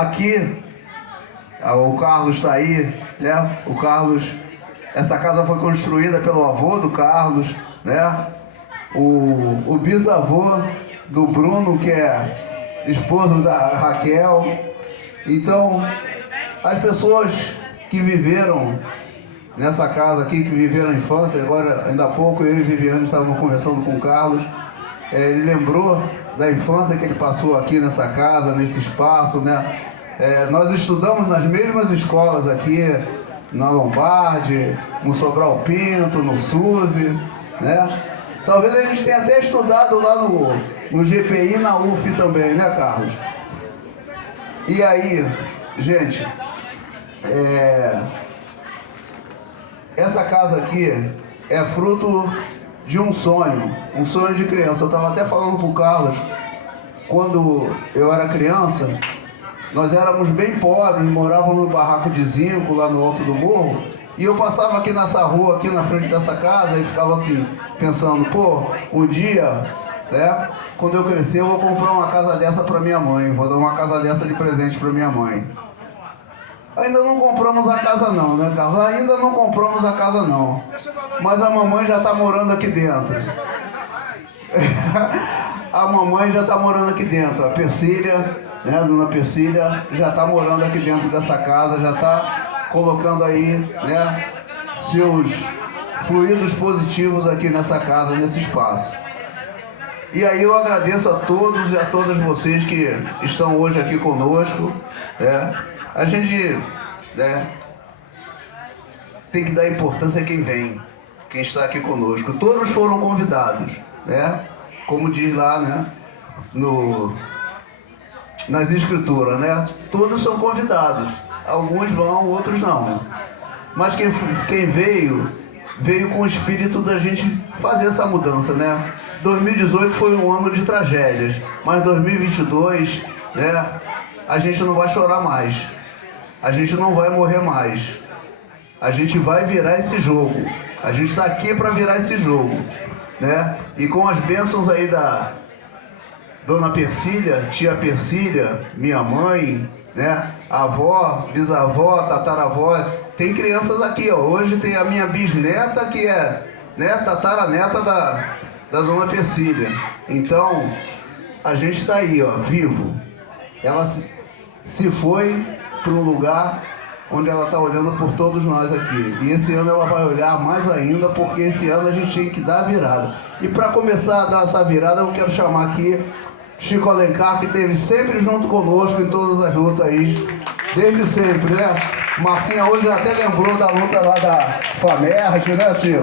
aqui, o Carlos está aí, né? O Carlos, essa casa foi construída pelo avô do Carlos, né? O bisavô do Bruno, que é esposo da Raquel. Então, as pessoas que viveram nessa casa aqui, que viveram a infância, agora, ainda há pouco, eu e Viviane estávamos conversando com o Carlos, ele lembrou da infância que ele passou aqui nessa casa, nesse espaço, né? Nós estudamos nas mesmas escolas aqui, na Lombardi, no Sobral Pinto, no Suzy, né? Talvez a gente tenha até estudado lá no GPI e na UF também, né, Carlos? E aí, gente, essa casa aqui é fruto de um sonho de criança. Eu estava até falando com o Carlos, quando eu era criança, nós éramos bem pobres, morávamos no barraco de zinco lá no alto do morro, e eu passava aqui nessa rua, aqui na frente dessa casa, e ficava assim, pensando, pô, um dia, né, quando eu crescer, eu vou comprar uma casa dessa para minha mãe, vou dar uma casa dessa de presente para minha mãe. Ainda não compramos a casa não, né, Carlos? Ainda não compramos a casa não, mas a mamãe já está morando aqui dentro. A mamãe já está morando aqui dentro, a Persília, né, a dona Persília já está morando aqui dentro dessa casa, já está colocando aí, né, seus fluidos positivos aqui nessa casa, nesse espaço. E aí eu agradeço a todos e a todas vocês que estão hoje aqui conosco, né? A gente, né, tem que dar importância a quem vem, quem está aqui conosco. Todos foram convidados, né? Como diz lá, né, nas escrituras, né? Todos são convidados. Alguns vão, outros não. Mas quem veio com o espírito da gente fazer essa mudança, né? 2018 foi um ano de tragédias, mas 2022, né? A gente não vai chorar mais. A gente não vai morrer mais. A gente vai virar esse jogo. A gente está aqui para virar esse jogo, né? E com as bênçãos aí da dona Persília, tia Persília, minha mãe, né? Avó, bisavó, tataravó. Tem crianças aqui, ó. Hoje tem a minha bisneta, que é, né, tataraneta da dona Persília. Então, a gente está aí, ó, vivo. Ela se foi para um lugar onde ela está olhando por todos nós aqui. E esse ano ela vai olhar mais ainda, porque esse ano a gente tem que dar a virada. E para começar a dar essa virada, eu quero chamar aqui Chico Alencar, que esteve sempre junto conosco em todas as lutas aí, desde sempre, né? Marcinha hoje até lembrou da luta lá da Famerge, né, Chico?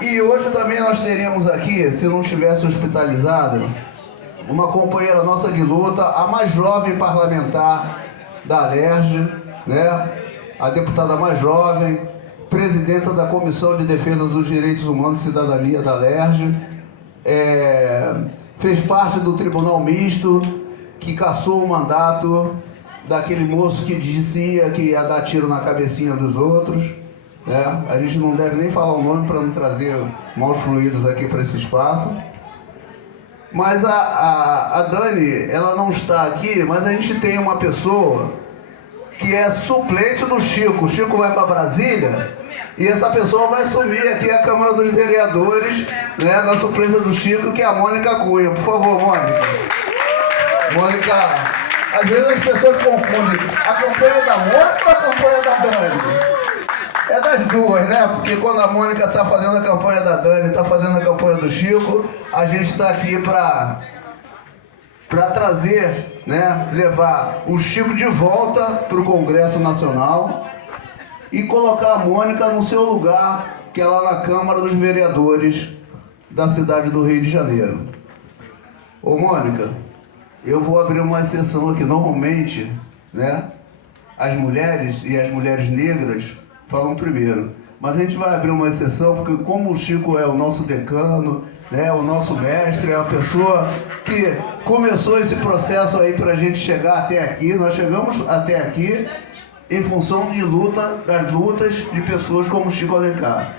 E hoje também nós teríamos aqui, se não estivesse hospitalizada, uma companheira nossa de luta, a mais jovem parlamentar da Alerj, né? A deputada mais jovem, presidenta da Comissão de Defesa dos Direitos Humanos e Cidadania da Alerj, fez parte do Tribunal Misto, que cassou o mandato daquele moço que dizia que ia dar tiro na cabecinha dos outros, né? A gente não deve nem falar o nome para não trazer maus fluidos aqui para esse espaço. Mas a Dani, ela não está aqui, mas a gente tem uma pessoa que é suplente do Chico. O Chico vai para Brasília e essa pessoa vai assumir aqui a Câmara dos Vereadores, né, na suplência do Chico, que é a Mônica Cunha. Por favor, Mônica. Mônica, às vezes as pessoas confundem a campanha da Mônica ou a campanha da Dani. É das duas, né? Porque quando a Mônica está fazendo a campanha da Dani, está fazendo a campanha do Chico, a gente está aqui para trazer, né, levar o Chico de volta para o Congresso Nacional e colocar a Mônica no seu lugar, que é lá na Câmara dos Vereadores da cidade do Rio de Janeiro. Ô Mônica, eu vou abrir uma exceção aqui. Normalmente, né, as mulheres e as mulheres negras falam primeiro, mas a gente vai abrir uma exceção porque como o Chico é o nosso decano, né, o nosso mestre, é a pessoa que começou esse processo aí para a gente chegar até aqui. Nós chegamos até aqui em função de das lutas de pessoas como Chico Alencar.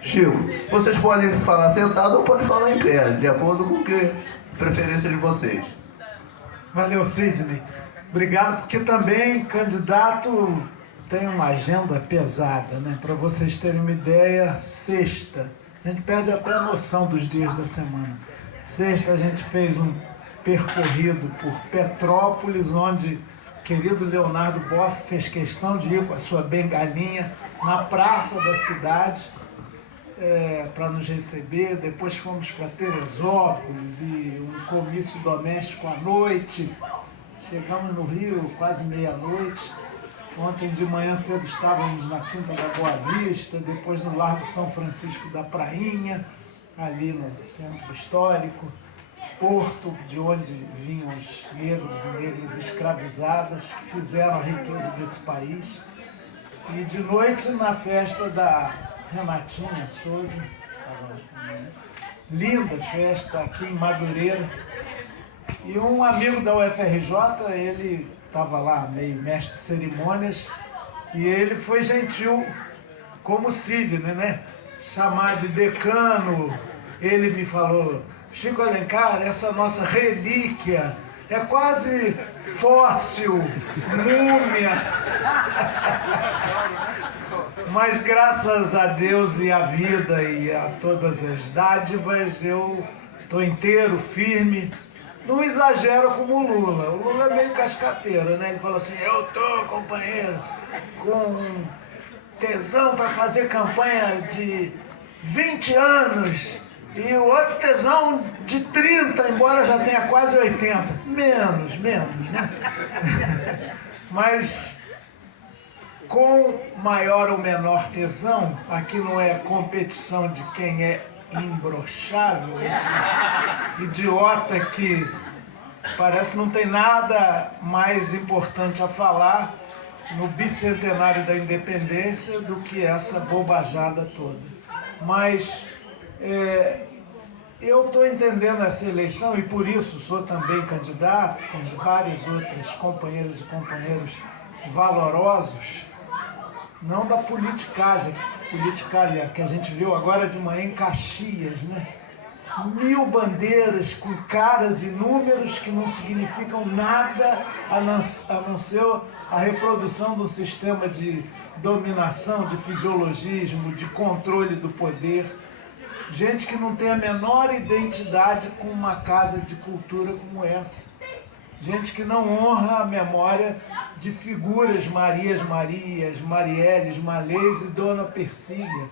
Chico, vocês podem falar sentado ou podem falar em pé, de acordo com a preferência de vocês. Valeu, Sidney. Obrigado, porque também candidato tem uma agenda pesada, né? Para vocês terem uma ideia, sexta, a gente perde até a noção dos dias da semana. Sexta a gente fez um percorrido por Petrópolis, onde o querido Leonardo Boff fez questão de ir com a sua bengalinha na praça da cidade para nos receber. Depois fomos para Teresópolis e um comício doméstico à noite. Chegamos no Rio quase meia-noite. Ontem de manhã cedo estávamos na Quinta da Boa Vista, depois no Largo São Francisco da Prainha, ali no centro histórico, Porto, de onde vinham os negros e negras escravizadas que fizeram a riqueza desse país. E de noite na festa da Renatinha Souza, linda festa aqui em Madureira. E um amigo da UFRJ, ele estava lá meio mestre de cerimônias, e ele foi gentil, como o Sidney, né? Chamar de decano. Ele me falou: Chico Alencar, essa nossa relíquia é quase fóssil, múmia. Mas graças a Deus e à vida e a todas as dádivas, eu estou inteiro, firme. Não exagero como o Lula. O Lula é meio cascateiro, né? Ele falou assim: eu tô, companheiro, com tesão para fazer campanha de 20 anos e o outro tesão de 30, embora já tenha quase 80. Menos, né? Mas com maior ou menor tesão, aqui não é competição de quem é imbrochável, esse idiota que parece não tem nada mais importante a falar no bicentenário da independência do que essa bobajada toda. Mas eu estou entendendo essa eleição e por isso sou também candidato, com vários outros companheiros e companheiros valorosos, não da politicagem que a gente viu agora de manhã em Caxias, né? 1000 bandeiras com caras e números que não significam nada a não ser a reprodução do sistema de dominação, de fisiologismo, de controle do poder. Gente que não tem a menor identidade com uma casa de cultura como essa. Gente que não honra a memória de figuras Marias, Marielles, Malês e Dona Persília.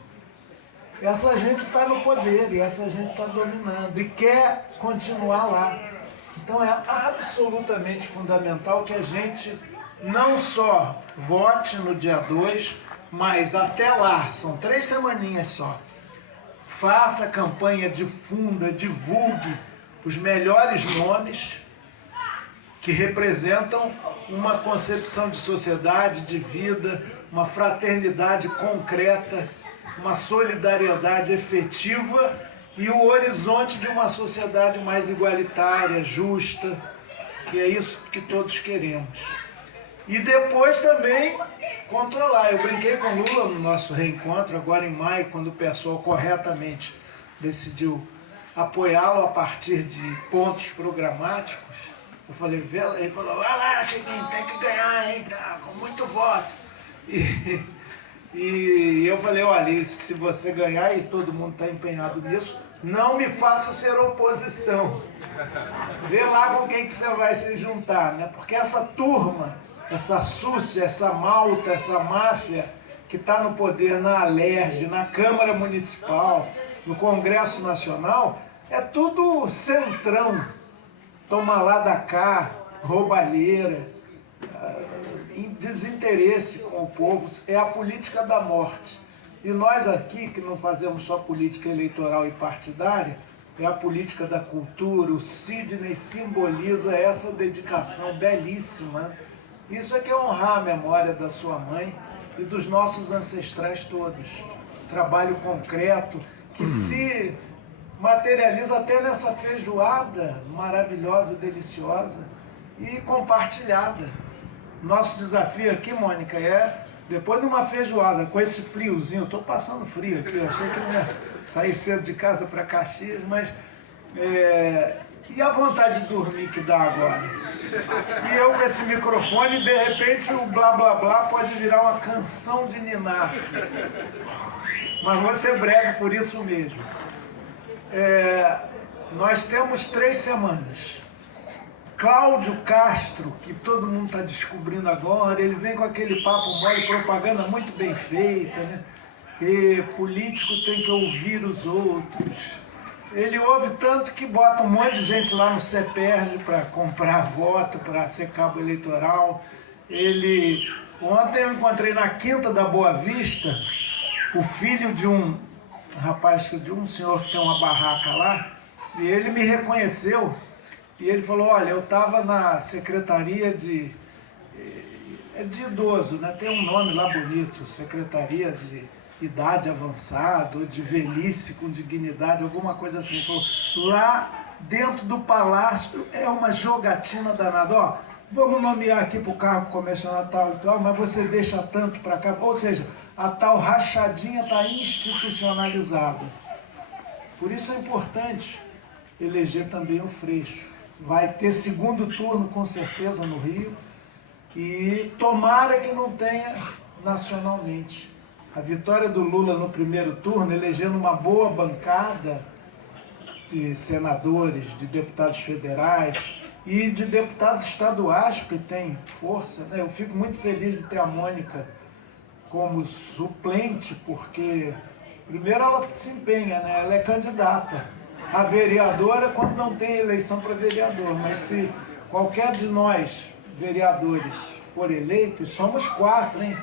Essa gente está no poder e essa gente está dominando e quer continuar lá. Então é absolutamente fundamental que a gente não só vote no dia 2, mas até lá, são 3 semaninhas só, faça a campanha, difunda, divulgue os melhores nomes que representam uma concepção de sociedade, de vida, uma fraternidade concreta, uma solidariedade efetiva e o horizonte de uma sociedade mais igualitária, justa, que é isso que todos queremos. E depois também controlar. Eu brinquei com o Lula no nosso reencontro, agora em maio, quando o PSOL corretamente decidiu apoiá-lo a partir de pontos programáticos. Eu falei, ele falou, vai lá, Chiquinho, tem que ganhar, hein, tá, com muito voto. E eu falei, olha, se você ganhar e todo mundo está empenhado nisso, não me faça ser oposição. Vê lá com quem que você vai se juntar, né? Porque essa turma, essa súcia, essa malta, essa máfia que está no poder na Alerj, na Câmara Municipal, no Congresso Nacional, é tudo centrão. Toma lá da cá, roubalheira, desinteresse com o povo, é a política da morte. E nós aqui, que não fazemos só política eleitoral e partidária, é a política da cultura. O Sidney simboliza essa dedicação belíssima. Isso é que é honrar a memória da sua mãe e dos nossos ancestrais todos. Trabalho concreto que se materializa até nessa feijoada maravilhosa, deliciosa e compartilhada. Nosso desafio aqui, Mônica, é, depois de uma feijoada, com esse friozinho, eu estou passando frio aqui, eu achei que não ia sair cedo de casa para Caxias, mas E a vontade de dormir que dá agora? E eu com esse microfone, de repente o blá blá blá pode virar uma canção de ninar. Mas vou ser breve por isso mesmo. Nós temos 3 semanas. Cláudio Castro, que todo mundo está descobrindo agora, ele vem com aquele papo mole, propaganda muito bem feita, né? E político tem que ouvir os outros. Ele ouve tanto que bota um monte de gente lá no CEPERJ para comprar voto, para ser cabo eleitoral. Ontem eu encontrei na Quinta da Boa Vista o filho de um rapaz, de um senhor que tem uma barraca lá, e ele me reconheceu. E ele falou, olha, eu estava na secretaria de idoso, né? Tem um nome lá bonito, secretaria de idade avançada, ou de velhice com dignidade, alguma coisa assim. Ele falou, lá dentro do palácio é uma jogatina danada. Ó, vamos nomear aqui para o cargo comissionário tal e tal, mas você deixa tanto para cá. Ou seja, a tal rachadinha está institucionalizada. Por isso é importante eleger também o Freixo. Vai ter segundo turno com certeza no Rio e tomara que não tenha nacionalmente. A vitória do Lula no primeiro turno, elegendo uma boa bancada de senadores, de deputados federais e de deputados estaduais que têm força, né? Eu fico muito feliz de ter a Mônica como suplente, porque primeiro ela se empenha, né? Ela é candidata a vereadora quando não tem eleição para vereador, mas se qualquer de nós, vereadores, for eleito, somos 4, hein?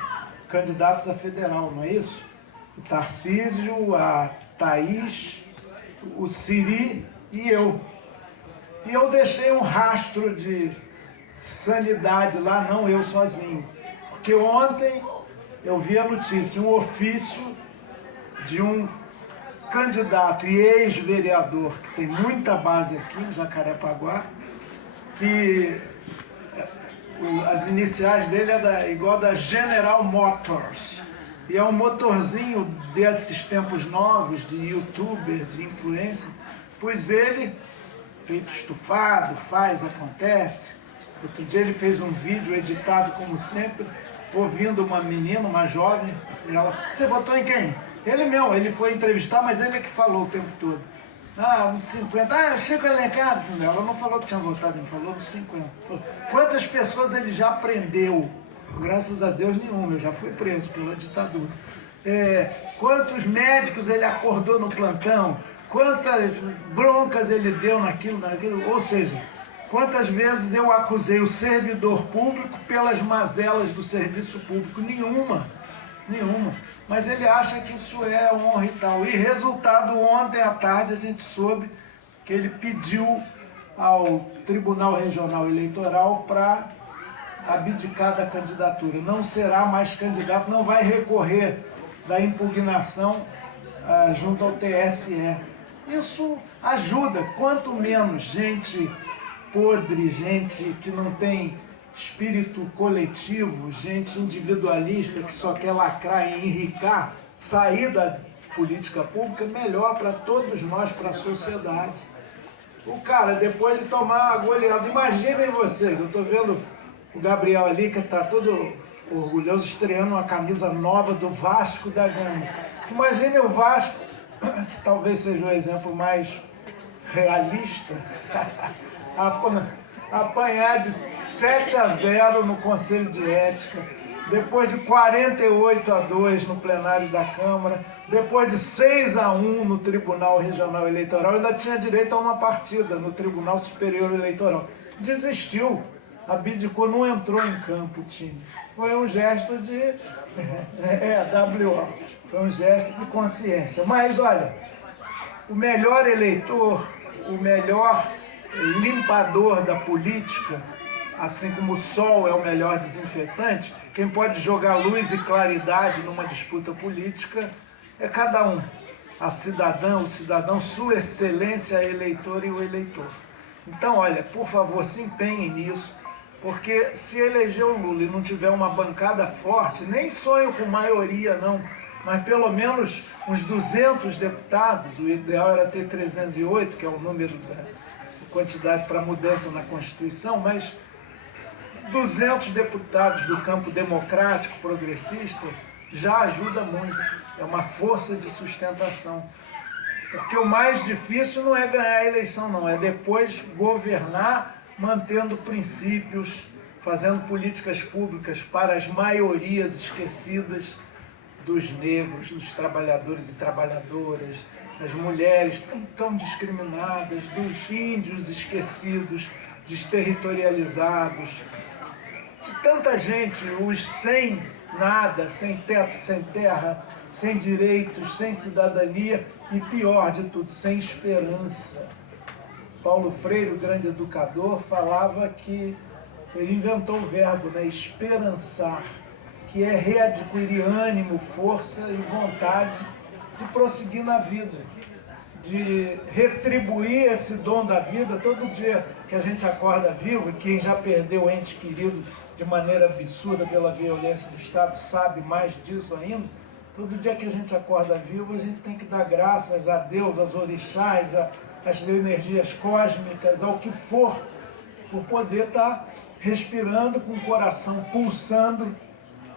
Candidatos a federal, não é isso? O Tarcísio, a Thaís, o Siri e eu. E eu deixei um rastro de sanidade lá, não eu sozinho. Porque ontem eu vi a notícia, um ofício de um candidato e ex-vereador, que tem muita base aqui em Jacarepaguá, que as iniciais dele igual da General Motors. E é um motorzinho desses tempos novos, de youtuber, de influencer, pois ele, peito estufado, faz, acontece. Outro dia ele fez um vídeo editado, como sempre, ouvindo uma menina, uma jovem, e ela, você votou em quem? Ele mesmo, ele foi entrevistar, mas ele é que falou o tempo todo. Uns 50. Chico Alencar. Ela não falou que tinha votado, ele falou nos 50. Falou, quantas pessoas ele já prendeu? Graças a Deus, nenhuma. Eu já fui preso pela ditadura. Quantos médicos ele acordou no plantão? Quantas broncas ele deu naquilo. Ou seja, quantas vezes eu acusei o servidor público pelas mazelas do serviço público? Nenhuma. Mas ele acha que isso é honra e tal. E resultado, ontem à tarde a gente soube que ele pediu ao Tribunal Regional Eleitoral para abdicar da candidatura. Não será mais candidato, não vai recorrer da impugnação junto ao TSE. Isso ajuda. Quanto menos gente podre, gente que não tem espírito coletivo, gente individualista que só quer lacrar e enricar, sair da política pública, melhor para todos nós, para a sociedade. O cara, depois de tomar a goleada, imaginem vocês, eu estou vendo o Gabriel ali, que está todo orgulhoso, estreando uma camisa nova do Vasco da Gama. Imaginem o Vasco, que talvez seja o exemplo mais realista, apanhar de 7-0 no Conselho de Ética, depois de 48-2 no plenário da Câmara, depois de 6-1 no Tribunal Regional Eleitoral, ainda tinha direito a uma partida no Tribunal Superior Eleitoral. Desistiu, abdicou, não entrou em campo o time. Foi um gesto de... WO. Foi um gesto de consciência. Mas, olha, o melhor eleitor, o melhor limpador da política, assim como o sol é o melhor desinfetante, quem pode jogar luz e claridade numa disputa política é cada um. A cidadã, o cidadão, sua excelência, a eleitora e o eleitor. Então, olha, por favor, se empenhem nisso, porque se eleger o Lula e não tiver uma bancada forte, nem sonho com maioria não, mas pelo menos uns 200 deputados, o ideal era ter 308, que é o número quantidade para mudança na Constituição, mas 200 deputados do campo democrático, progressista, já ajuda muito. É uma força de sustentação. Porque o mais difícil não é ganhar a eleição, não. É depois governar mantendo princípios, fazendo políticas públicas para as maiorias esquecidas dos negros, dos trabalhadores e trabalhadoras, das mulheres tão discriminadas, dos índios esquecidos, desterritorializados, de tanta gente, os sem nada, sem teto, sem terra, sem direitos, sem cidadania e, pior de tudo, sem esperança. Paulo Freire, o grande educador, falava que ele inventou o verbo, né, esperançar, que é readquirir ânimo, força e vontade de prosseguir na vida, de retribuir esse dom da vida todo dia que a gente acorda vivo, e quem já perdeu ente querido de maneira absurda pela violência do Estado sabe mais disso ainda. Todo dia que a gente acorda vivo, a gente tem que dar graças a Deus, aos orixás, às energias cósmicas, ao que for, por poder estar respirando com o coração pulsando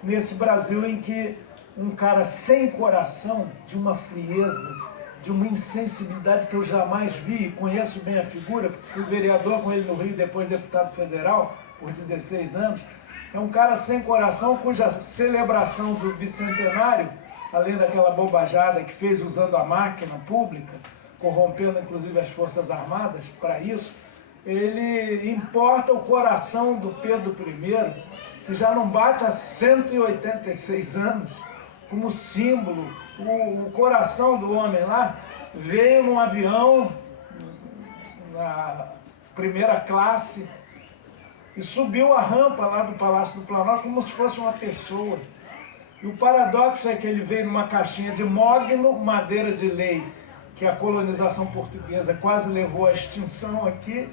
nesse Brasil em que um cara sem coração, de uma frieza, de uma insensibilidade que eu jamais vi, conheço bem a figura, porque fui vereador com ele no Rio, depois deputado federal, por 16 anos, é um cara sem coração, cuja celebração do bicentenário, além daquela bobajada que fez usando a máquina pública, corrompendo inclusive as Forças Armadas para isso, ele importa o coração do Pedro I, que já não bate há 186 anos, como símbolo. O coração do homem lá veio num avião, na primeira classe, e subiu a rampa lá do Palácio do Planalto como se fosse uma pessoa. E o paradoxo é que ele veio numa caixinha de mogno, madeira de lei, que a colonização portuguesa quase levou à extinção aqui,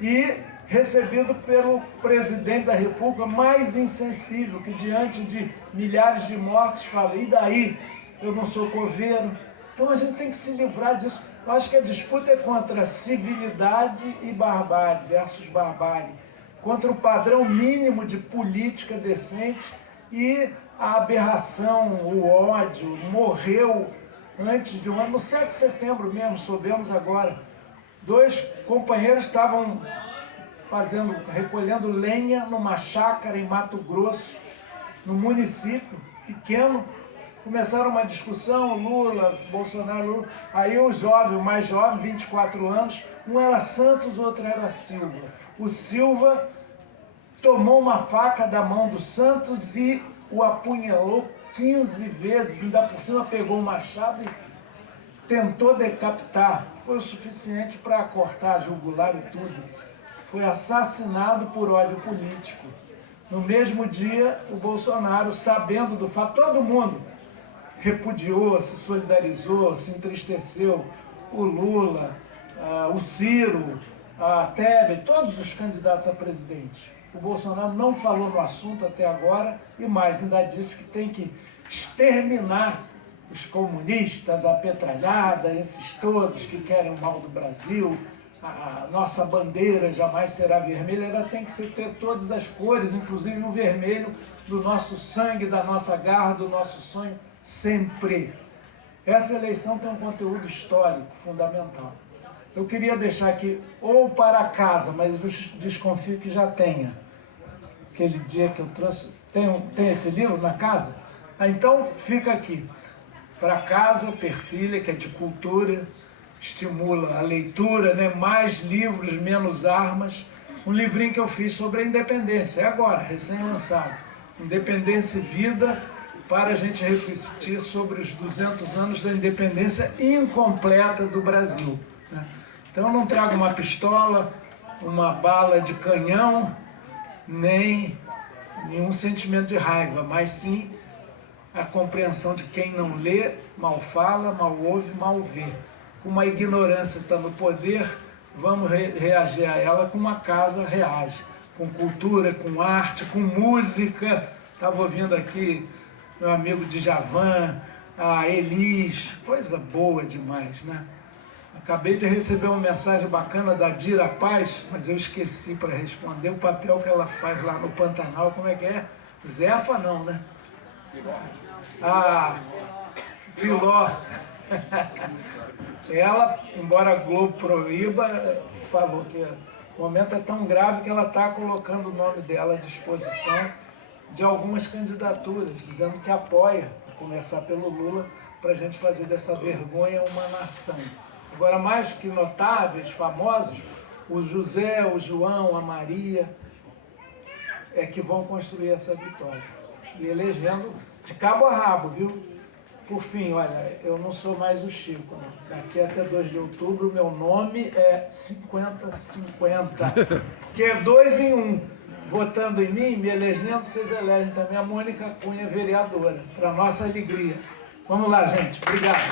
e recebido pelo presidente da República mais insensível, que diante de milhares de mortos fala, e daí? Eu não sou coveiro. Então a gente tem que se livrar disso. Eu acho que a disputa é contra civilidade e barbárie, versus barbárie, contra o padrão mínimo de política decente, e a aberração, o ódio, morreu antes de um ano, no 7 de setembro mesmo, soubemos agora, 2 companheiros estavam recolhendo lenha numa chácara em Mato Grosso, no município pequeno, começaram uma discussão, Lula, Bolsonaro, Lula, aí o mais jovem, 24 anos, um era Santos, o outro era Silva. O Silva tomou uma faca da mão do Santos e o apunhalou 15 vezes, ainda por cima pegou um machado e tentou decapitar. Foi o suficiente para cortar a jugular e tudo. Foi assassinado por ódio político. No mesmo dia, o Bolsonaro, sabendo do fato, todo mundo repudiou, se solidarizou, se entristeceu. O Lula, o Ciro, a Tebet, todos os candidatos a presidente. O Bolsonaro não falou no assunto até agora e mais, ainda disse que tem que exterminar os comunistas, a petralhada, esses todos que querem o mal do Brasil. A nossa bandeira jamais será vermelha, ela tem que ter todas as cores, inclusive o vermelho do nosso sangue, da nossa garra, do nosso sonho, sempre. Essa eleição tem um conteúdo histórico fundamental. Eu queria deixar aqui, ou para casa, mas eu desconfio que já tenha. Aquele dia que eu trouxe, tem esse livro na casa? Então fica aqui. Para casa, Persília, que é de cultura, estimula a leitura, né? Mais livros, menos armas. Um livrinho que eu fiz sobre a independência, é agora, recém-lançado. Independência e Vida, para a gente refletir sobre os 200 anos da independência incompleta do Brasil, né? Então eu não trago uma pistola, uma bala de canhão, nem nenhum sentimento de raiva, mas sim a compreensão de quem não lê, mal fala, mal ouve, mal vê. Como a ignorância está no poder, vamos reagir a ela como a casa reage, com cultura, com arte, com música. Estava ouvindo aqui meu amigo Djavan, a Elis, coisa boa demais, né? Acabei de receber uma mensagem bacana da Dira Paz, mas eu esqueci para responder o papel que ela faz lá no Pantanal. Como é que é? Zefa não, né? Ah, Filó. Ela, embora a Globo proíba, falou que o momento é tão grave que ela está colocando o nome dela à disposição de algumas candidaturas, dizendo que apoia, a começar pelo Lula, para a gente fazer dessa vergonha uma nação. Agora, mais que notáveis, famosos, o José, o João, a Maria, é que vão construir essa vitória. E elegendo de cabo a rabo, viu? Por fim, olha, eu não sou mais o Chico, não. Daqui até 2 de outubro, meu nome é 50-50. Porque é 2 em 1. Votando em mim, me elegendo, vocês elegem também a Mônica Cunha, vereadora, para nossa alegria. Vamos lá, gente. Obrigado.